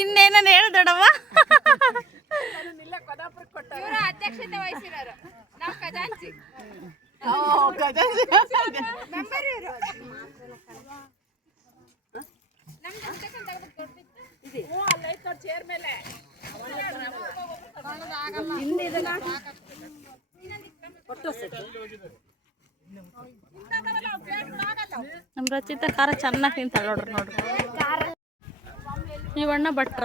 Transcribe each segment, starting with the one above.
ಇನ್ನೇನ ಹೇಳು ದೊಡ್ಡಮ್ಮ. ಅಧ್ಯಕ್ಷತೆ ವಹಿಸಿರೋರು ನಾವು ಖಜಾಂಚಿ ನಮ್ಮ ರಚಿತ ಖಾರ ಚೆನ್ನಾಗಿ ತಿಂತಾಳೆ ನೋಡ್ರಿ ನೋಡ್ರಿ. ಇವಣ್ಣ ಭಟ್ರ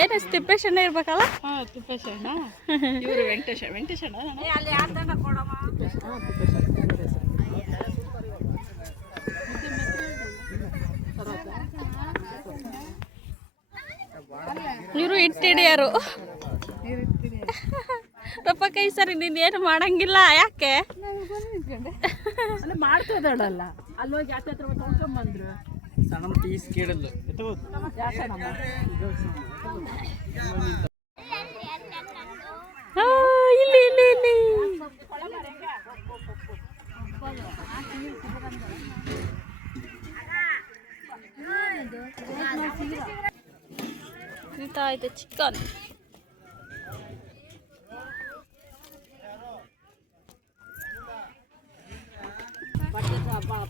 ಏನು ತಿಪ್ಪೇಶಣ್ಣ ಇರ್ಬೇಕಲ್ಲ. ತಿಪ್ಪೇಶಣ್ಣ ಇವರು ವೆಂಕಟೇಶಣ್ಣ ಇವರು ಇಟ್ಟಿಡಿಯರು. ರೊಪ್ಪಕ್ಕ ಈ ಸರಿ ನೀನು ಏನು ಮಾಡಂಗಿಲ್ಲ ಯಾಕೆ? ಮಾಡ್ತಿದ್ದಾಳಲ್ಲ ಅಲ್ಲಿ ಹೋಗಿ ಆಚೆ ಹತ್ರ ತೊಳ್ಕೊಂಬಂದ್ರು. ಸಣ್ಣ ಟೀಸ್ ಕೇಳಲ್ಲ ಇಲ್ಲಿ ಇಲ್ಲಿ ಇಲ್ಲಿ ಇದೆ ಚಿಕನ್.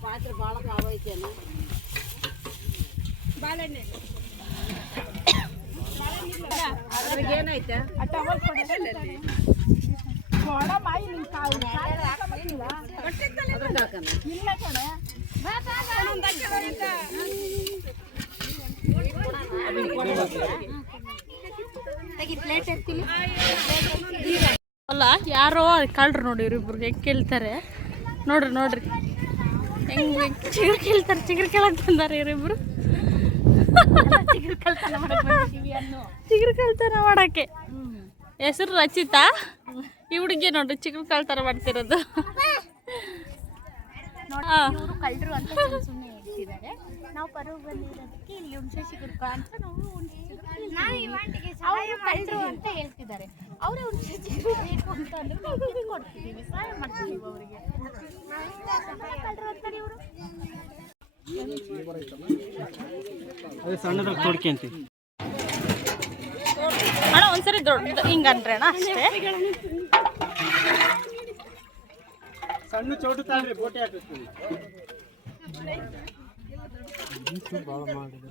ಪಾತ್ರೆ ಭಾಳ ಕಾವೈತೇನ ಬಾಳೆಹಣ್ಣೆ ಏನೈತೆ ಅಲ್ಲ ಯಾರೋ ಕಳ್ರು ನೋಡಿ ಇವ್ರಿಬ್ರು ಹೆಂಗೆ ಕೇಳ್ತಾರೆ ನೋಡ್ರಿ ನೋಡ್ರಿ ಹೆಂಗೆ ಚಿಗುರು ಕೇಳ್ತಾರೆ. ಚಿಗುರು ಕೇಳಕ್ ಬಂದಾರೆ ಇವರಿಬ್ರು. ಚಿಗುರು ಕಳ್ತನ ಮಾಡಕ್ಕೆ. ಹೆಸರು ರಚಿತಾ. ಈ ಹುಡುಗಿ ನೋಡ್ರಿ ಚಿಗುರು ಕಳ್ತನ ಮಾಡ್ತಿರೋದು. ಕಳ್ಳರು ಅಂತ ಸುಮ್ಮನೆ ಹೇಳ್ತಿದ್ದಾರೆ. ನಾವು ಪರು ಬಂದಿರೋದಕ್ಕೆ ಇಲ್ಲಿ ಹುಣಸೆ ಸಿಗುರ್ಕ ಅಂತ ನಾವು ಅವರು ಕಳ್ಳರು ಅಂತ ಹೇಳ್ತಿದ್ದಾರೆ. ಅವರೇ ಹುಣಸೆ ಸಿಗುರು ಬೇಕು ಅಂತ ಅಂದ್ರೆ ನಾವು ಕೊಡ್ತೀವಿ, ಸಹಾಯ ಮಾಡ್ತೀವಿ ಅವರಿಗೆ. ಕಳ್ಳರು ಅಂತಾರೆ ಇವರು. ಅದೇ ಸಣ್ಣದಾಗ ತೋಡ್ಕೊಂತಿ ಅಣ್ಣ ಒಂದ್ಸರಿ ದೊಡ್ಡ ಹಿಂಗನ್ರಿ ಅಣ್ಣ ಅಷ್ಟೇ. ಸಣ್ಣ ಚೋಟು ತಾಳ್ರಿ ಬೋಟೆ ಹಾಕಿಸ್ತೀವಿ. ಭಾಳ ಮಾಡಿದ್ರೆ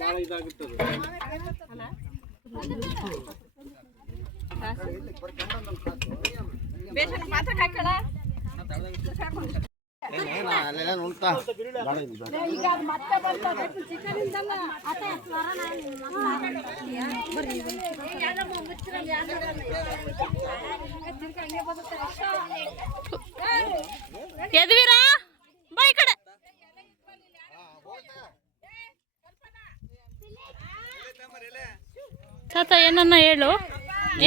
ಭಾಳ ಇದಾಗುತ್ತದೆ. ಯದುವೀರ ಬಾ ಈ ಕಡೆ. ತಾತ ಏನನ್ನ ಹೇಳು.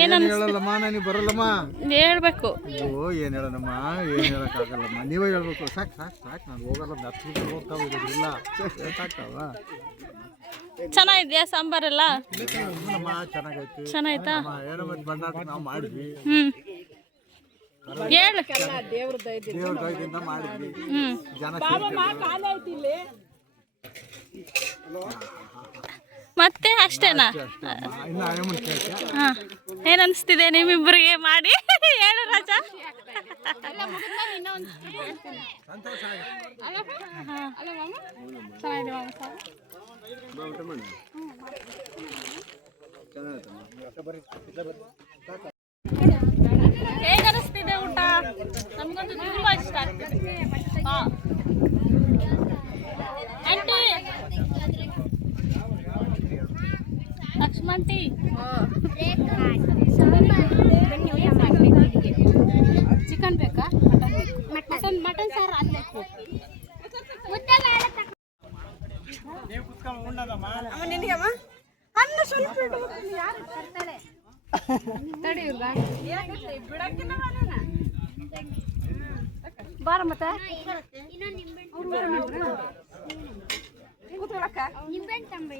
ಏನು ಹೇಳಲ್ಲಮ್ಮ, ನನಗೆ ಬರಲ್ಲಮ್ಮ. ಹೇಳ್ಬೇಕು. ಅಯ್ಯೋ ಏನು ಹೇಳೋಣಮ್ಮ, ಏನು ಹೇಳೋಕ್ಕಾಗಲ್ಲಮ್ಮ, ನೀವೇ ಹೇಳ್ಬೇಕು. ಸಾಕು ಸಾಕು ಸಾಕು, ನಾನು ಹೋಗಲ್ಲ. ಹತ್ತು ಹೋಗ್ತಾವ ಇಲ್ಲ ಸಾಕಾವ. ಚೆನ್ನಾಗಿದ್ಯಾ ಸಾಂಬಾರೆಲ್ಲ? ಚೆನ್ನಾಗೈತಿ. ಚೆನ್ನಾಯ್ತಾ? ಏನೋ ಮತ್ತೆ ಬಂಡಾಟ ನಾವು ಮಾಡಿದ್ವಿ. ಹೇಳು. ದೇವ್ರ ದಯದಿಂದ ಮಾಡಿದ್ವಿ. ಜನ ಮತ್ತೆ ಅಷ್ಟೇನಾ? ಹಾಂ, ಏನನ್ನಿಸ್ತಿದೆ ನಿಮ್ಮಿಬ್ಬರಿಗೆ ಮಾಡಿ? ಹೇಳು ರಾಜಾ. ಹೇಗೆ ಅನಿಸ್ತಿದೆ ಊಟ? ನಮಗಂತೂ ತುಂಬ ಇಷ್ಟ ಆಗ್ತಿದೆ. ಹಾಂ ಆಂಟಿ, ಲಕ್ಷ್ಮಂಟಿ ಚಿಕನ್ ಬೇಕಾ? ಮಟನ್ ಮಟನ್ ಸಾರು ಅಲ್ಲೇ ಅನ್ನ ಸ್ವಲ್ಪ ಬಾರ ಮತ್ತೆ ನಿಂಬೆಹಣ್ಣು ತಂಬ